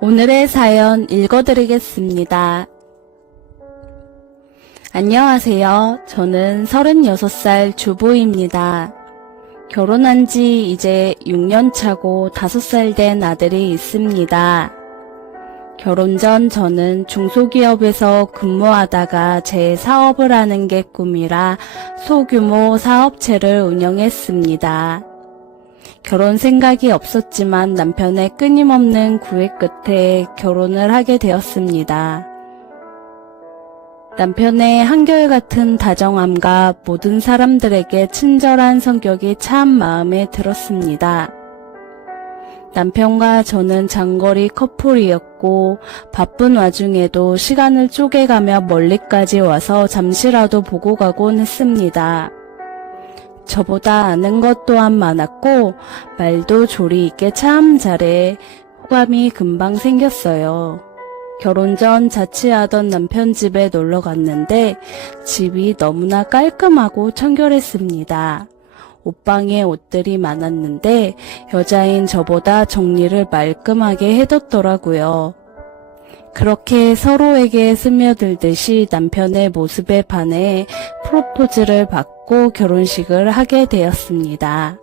오늘의 사연 읽어드리겠습니다. 안녕하세요. 저는 36살 주부입니다. 결혼한 지 이제 6년 차고 5살 된 아들이 있습니다. 결혼 전 저는 중소기업에서 근무하다가 제 사업을 하는 게 꿈이라 소규모 사업체를 운영했습니다. 결혼 생각이 없었지만 남편의 끊임없는 구애 끝에 결혼을 하게 되었습니다. 남편의 한결같은 다정함과 모든 사람들에게 친절한 성격이 참 마음에 들었습니다. 남편과 저는 장거리 커플이었고 바쁜 와중에도 시간을 쪼개가며 멀리까지 와서 잠시라도 보고 가곤 했습니다. 저보다 아는 것 또한 많았고 말도 조리 있게 참 잘해 호감이 금방 생겼어요. 결혼 전 자취하던 남편 집에 놀러 갔는데 집이 너무나 깔끔하고 청결했습니다. 옷방에 옷들이 많았는데 여자인 저보다 정리를 말끔하게 해뒀더라고요. 그렇게 서로에게 스며들듯이 남편의 모습에 반해 프로포즈를 받고 결혼식을 하게 되었습니다.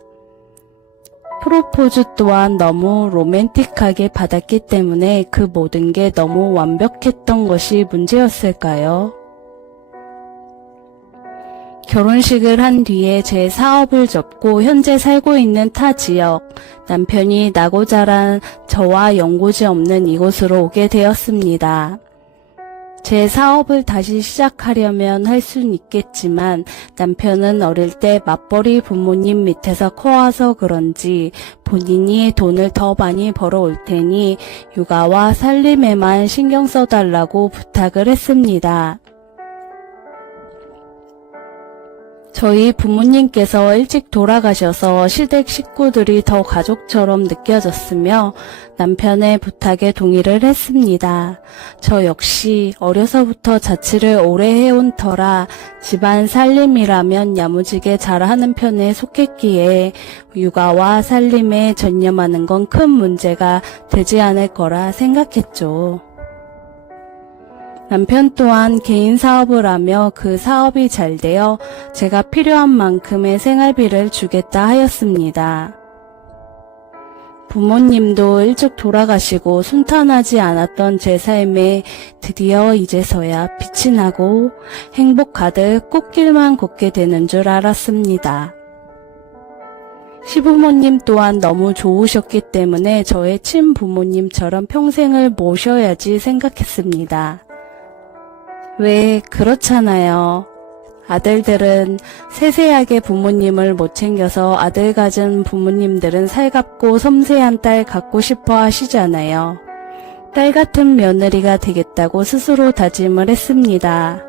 프로포즈 또한 너무 로맨틱하게 받았기 때문에 그 모든 게 너무 완벽했던 것이 문제였을까요? 결혼식을 한 뒤에 제 사업을 접고 현재 살고 있는 타 지역, 남편이 나고 자란 저와 연고지 없는 이곳으로 오게 되었습니다. 제 사업을 다시 시작하려면 할 수는 있겠지만 남편은 어릴 때 맞벌이 부모님 밑에서 커와서 그런지 본인이 돈을 더 많이 벌어올 테니 육아와 살림에만 신경 써달라고 부탁을 했습니다. 저희 부모님께서 일찍 돌아가셔서 시댁 식구들이 더 가족처럼 느껴졌으며 남편의 부탁에 동의를 했습니다. 저 역시 어려서부터 자취를 오래 해온 터라 집안 살림이라면 야무지게 잘하는 편에 속했기에 육아와 살림에 전념하는 건 큰 문제가 되지 않을 거라 생각했죠. 남편 또한 개인 사업을 하며 그 사업이 잘 되어 제가 필요한 만큼의 생활비를 주겠다 하였습니다. 부모님도 일찍 돌아가시고 순탄하지 않았던 제 삶에 드디어 이제서야 빛이 나고 행복 가득 꽃길만 걷게 되는 줄 알았습니다. 시부모님 또한 너무 좋으셨기 때문에 저의 친부모님처럼 평생을 모셔야지 생각했습니다. 왜 그렇잖아요. 아들들은 세세하게 부모님을 못 챙겨서 아들 가진 부모님들은 살갑고 섬세한 딸 갖고 싶어 하시잖아요. 딸 같은 며느리가 되겠다고 스스로 다짐을 했습니다.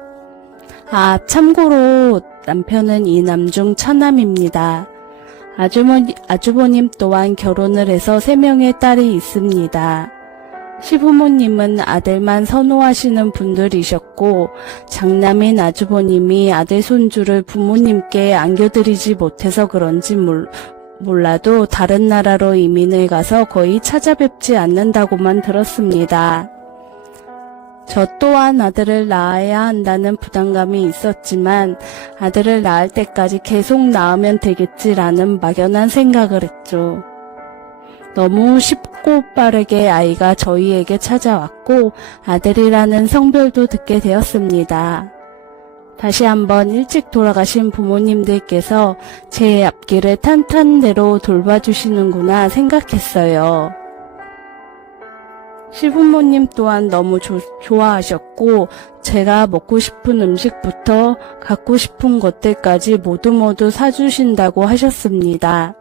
참고로 남편은 이남 중 차남입니다. 아주버님 또한 결혼을 해서 3명의 딸이 있습니다. 시부모님은 아들만 선호하시는 분들이셨고 장남인 아주버님이 아들 손주를 부모님께 안겨드리지 못해서 그런지 몰라도 다른 나라로 이민을 가서 거의 찾아뵙지 않는다고만 들었습니다. 저 또한 아들을 낳아야 한다는 부담감이 있었지만 아들을 낳을 때까지 계속 낳으면 되겠지라는 막연한 생각을 했죠. 너무 쉽고 빠르게 아이가 저희에게 찾아왔고 아들이라는 성별도 듣게 되었습니다. 다시 한번 일찍 돌아가신 부모님들께서 제 앞길을 탄탄대로 돌봐주시는구나 생각했어요. 시부모님 또한 너무 좋아하셨고 제가 먹고 싶은 음식부터 갖고 싶은 것들까지 모두 사주신다고 하셨습니다.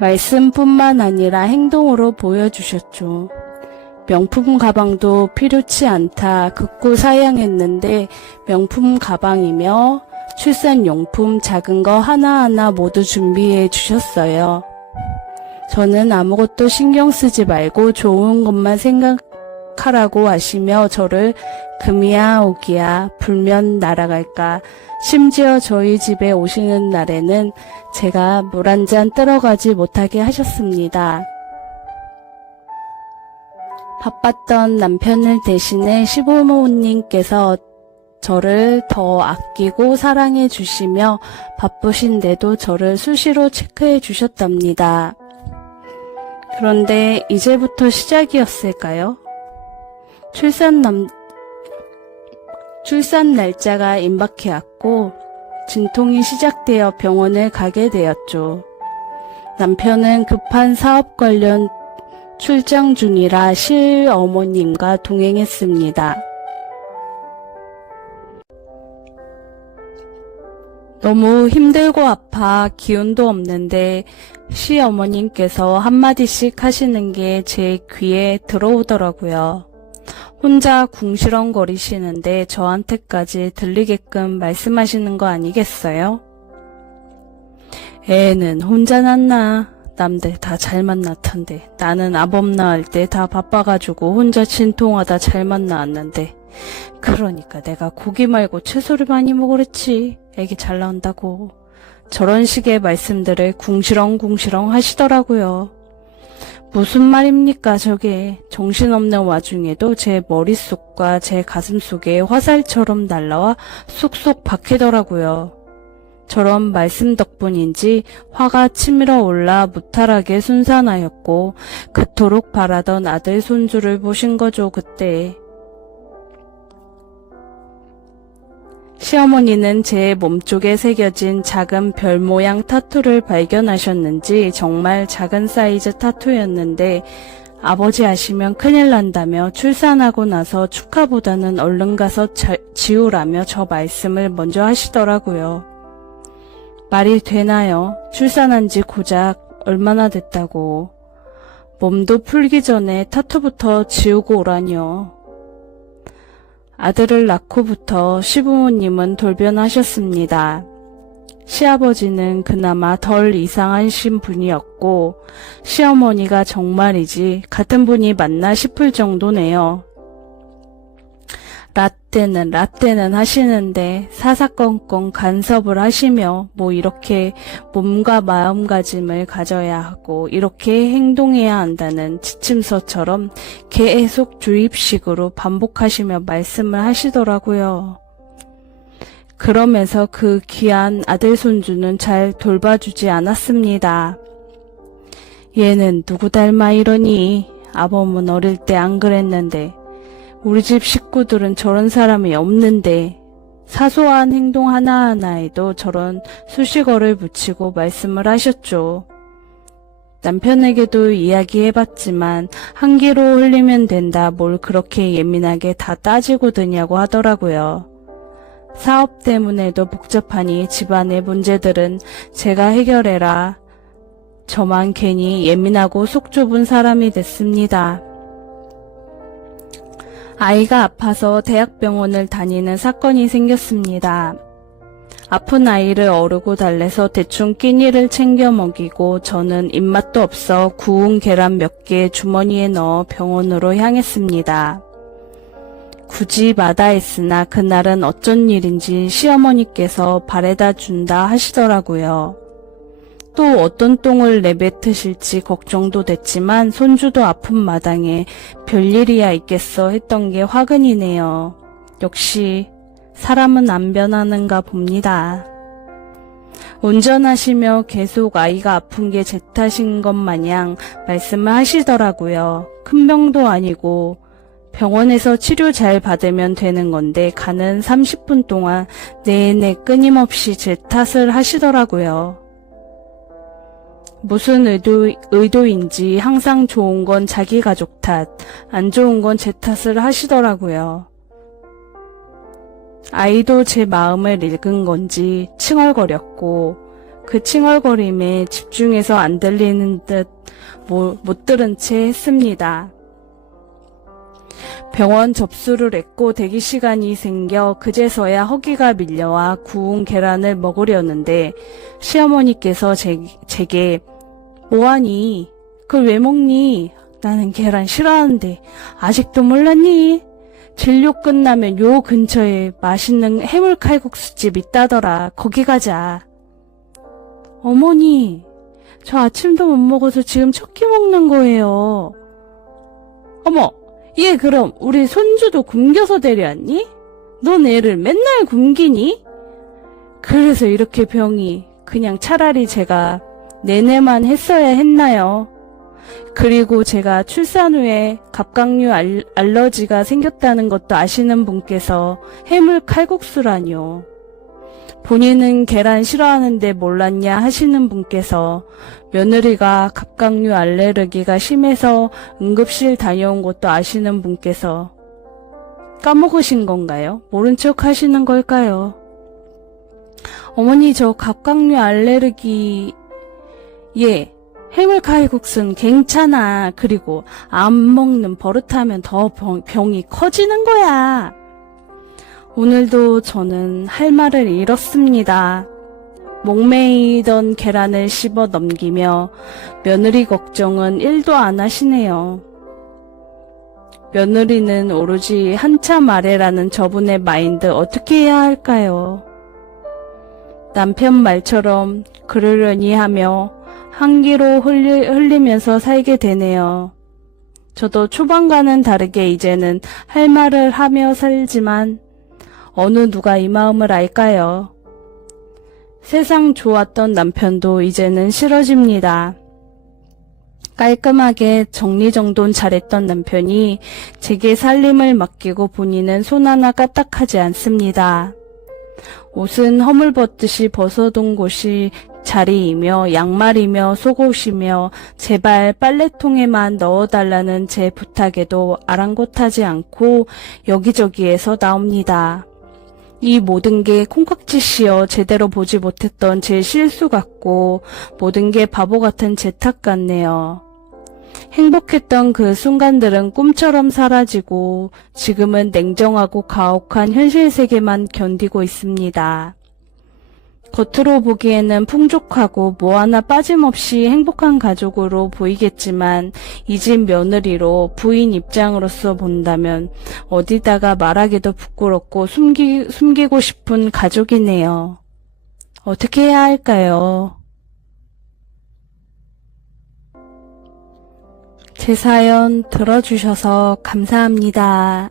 말씀뿐만 아니라 행동으로 보여주셨죠. 명품 가방도 필요치 않다 극구사양했는데 명품 가방이며 출산용품 작은 거 하나하나 모두 준비해 주셨어요. 저는 아무것도 신경 쓰지 말고 좋은 것만 생각하라고 하시며 저를 금이야 오기야 불면 날아갈까. 심지어 저희 집에 오시는 날에는 제가 물 한 잔 뜨러가지 못하게 하셨습니다. 바빴던 남편을 대신해 시부모님께서 저를 더 아끼고 사랑해 주시며 바쁘신데도 저를 수시로 체크해 주셨답니다. 그런데 이제부터 시작이었을까요? 출산 날짜가 임박해 왔고 진통이 시작되어 병원을 가게 되었죠. 남편은 급한 사업 관련 출장 중이라 실어머님과 동행했습니다. 너무 힘들고 아파 기운도 없는데 시어머님께서 한마디씩 하시는 게 제 귀에 들어오더라고요. 혼자 궁시렁거리시는데 저한테까지 들리게끔 말씀하시는 거 아니겠어요? 애는 혼자 낳나? 남들 다 잘 만났던데 나는 아범 낳을 때 다 바빠가지고 혼자 진통하다 잘만 낳았는데 그러니까 내가 고기 말고 채소를 많이 먹으랬지. 애기 잘 나온다고. 저런 식의 말씀들을 궁시렁궁시렁 하시더라고요. 무슨 말입니까 저게. 정신없는 와중에도 제 머릿속과 제 가슴속에 화살처럼 날라와 쏙쏙 박히더라고요. 저런 말씀 덕분인지 화가 치밀어 올라 무탈하게 순산하였고 그토록 바라던 아들 손주를 보신 거죠 그때. 시어머니는 제 몸쪽에 새겨진 작은 별 모양 타투를 발견하셨는지 정말 작은 사이즈 타투였는데 아버지 아시면 큰일 난다며 출산하고 나서 축하보다는 얼른 가서 지우라며 저 말씀을 먼저 하시더라고요. 말이 되나요? 출산한 지 고작 얼마나 됐다고. 몸도 풀기 전에 타투부터 지우고 오라뇨. 아들을 낳고부터 시부모님은 돌변하셨습니다. 시아버지는 그나마 덜 이상하신 분이었고 시어머니가 정말이지 같은 분이 맞나 싶을 정도네요. 라떼는 하시는데 사사건건 간섭을 하시며 뭐 이렇게 몸과 마음가짐을 가져야 하고 이렇게 행동해야 한다는 지침서처럼 계속 주입식으로 반복하시며 말씀을 하시더라고요. 그러면서 그 귀한 아들 손주는 잘 돌봐주지 않았습니다. 얘는 누구 닮아 이러니? 아범은 어릴 때 안 그랬는데 우리 집 식구들은 저런 사람이 없는데 사소한 행동 하나하나에도 저런 수식어를 붙이고 말씀을 하셨죠. 남편에게도 이야기해봤지만 한 귀로 흘리면 된다 뭘 그렇게 예민하게 다 따지고 드냐고 하더라고요. 사업 때문에도 복잡하니 집안의 문제들은 제가 해결해라. 저만 괜히 예민하고 속 좁은 사람이 됐습니다. 아이가 아파서 대학병원을 다니는 사건이 생겼습니다. 아픈 아이를 어르고 달래서 대충 끼니를 챙겨 먹이고 저는 입맛도 없어 구운 계란 몇 개 주머니에 넣어 병원으로 향했습니다. 굳이 마다했으나 그날은 어쩐 일인지 시어머니께서 바래다 준다 하시더라고요. 또 어떤 똥을 내뱉으실지 걱정도 됐지만 손주도 아픈 마당에 별일이야 있겠어 했던 게 화근이네요. 역시 사람은 안 변하는가 봅니다. 운전하시며 계속 아이가 아픈 게 제 탓인 것 마냥 말씀을 하시더라고요. 큰 병도 아니고 병원에서 치료 잘 받으면 되는 건데 가는 30분 동안 내내 끊임없이 제 탓을 하시더라고요. 무슨 의도인지 항상 좋은 건 자기 가족 탓, 안 좋은 건 제 탓을 하시더라고요. 아이도 제 마음을 읽은 건지 칭얼거렸고 그 칭얼거림에 집중해서 안 들리는 듯 못 들은 채 했습니다. 병원 접수를 했고 대기 시간이 생겨 그제서야 허기가 밀려와 구운 계란을 먹으려는데 시어머니께서 제게 뭐하니? 그걸 왜 먹니? 나는 계란 싫어하는데 아직도 몰랐니? 진료 끝나면 요 근처에 맛있는 해물칼국수집 있다더라. 거기 가자. 어머니, 저 아침도 못 먹어서 지금 첫 끼 먹는 거예요. 어머, 얘 그럼 우리 손주도 굶겨서 데려왔니? 넌 애를 맨날 굶기니? 그래서 이렇게 병이 그냥 차라리 제가 내내만 했어야 했나요? 그리고 제가 출산 후에 갑각류 알러지가 생겼다는 것도 아시는 분께서 해물 칼국수라뇨. 본인은 계란 싫어하는데 몰랐냐 하시는 분께서 며느리가 갑각류 알레르기가 심해서 응급실 다녀온 것도 아시는 분께서 까먹으신 건가요? 모른 척 하시는 걸까요? 어머니 저 갑각류 알레르기 예 해물 칼국수는 괜찮아. 그리고 안 먹는 버릇하면 더 병이 커지는 거야. 오늘도 저는 할 말을 잃었습니다. 목매이던 계란을 씹어 넘기며 며느리 걱정은 1도 안 하시네요. 며느리는 오로지 한참 아래라는 저분의 마인드 어떻게 해야 할까요? 남편 말처럼 그러려니 하며 한기로 흘리면서 살게 되네요. 저도 초반과는 다르게 이제는 할 말을 하며 살지만 어느 누가 이 마음을 알까요? 세상 좋았던 남편도 이제는 싫어집니다. 깔끔하게 정리정돈 잘했던 남편이 제게 살림을 맡기고 본인은 손 하나 까딱하지 않습니다. 옷은 허물벗듯이 벗어둔 곳이 자리이며 양말이며 속옷이며 제발 빨래통에만 넣어달라는 제 부탁에도 아랑곳하지 않고 여기저기에서 나옵니다. 이 모든 게 콩깍지씌어 제대로 보지 못했던 제 실수 같고 모든 게 바보 같은 제 탓 같네요. 행복했던 그 순간들은 꿈처럼 사라지고 지금은 냉정하고 가혹한 현실 세계만 견디고 있습니다. 겉으로 보기에는 풍족하고 뭐 하나 빠짐없이 행복한 가족으로 보이겠지만 이 집 며느리로 부인 입장으로서 본다면 어디다가 말하기도 부끄럽고 숨기고 싶은 가족이네요. 어떻게 해야 할까요? 제 사연 들어주셔서 감사합니다.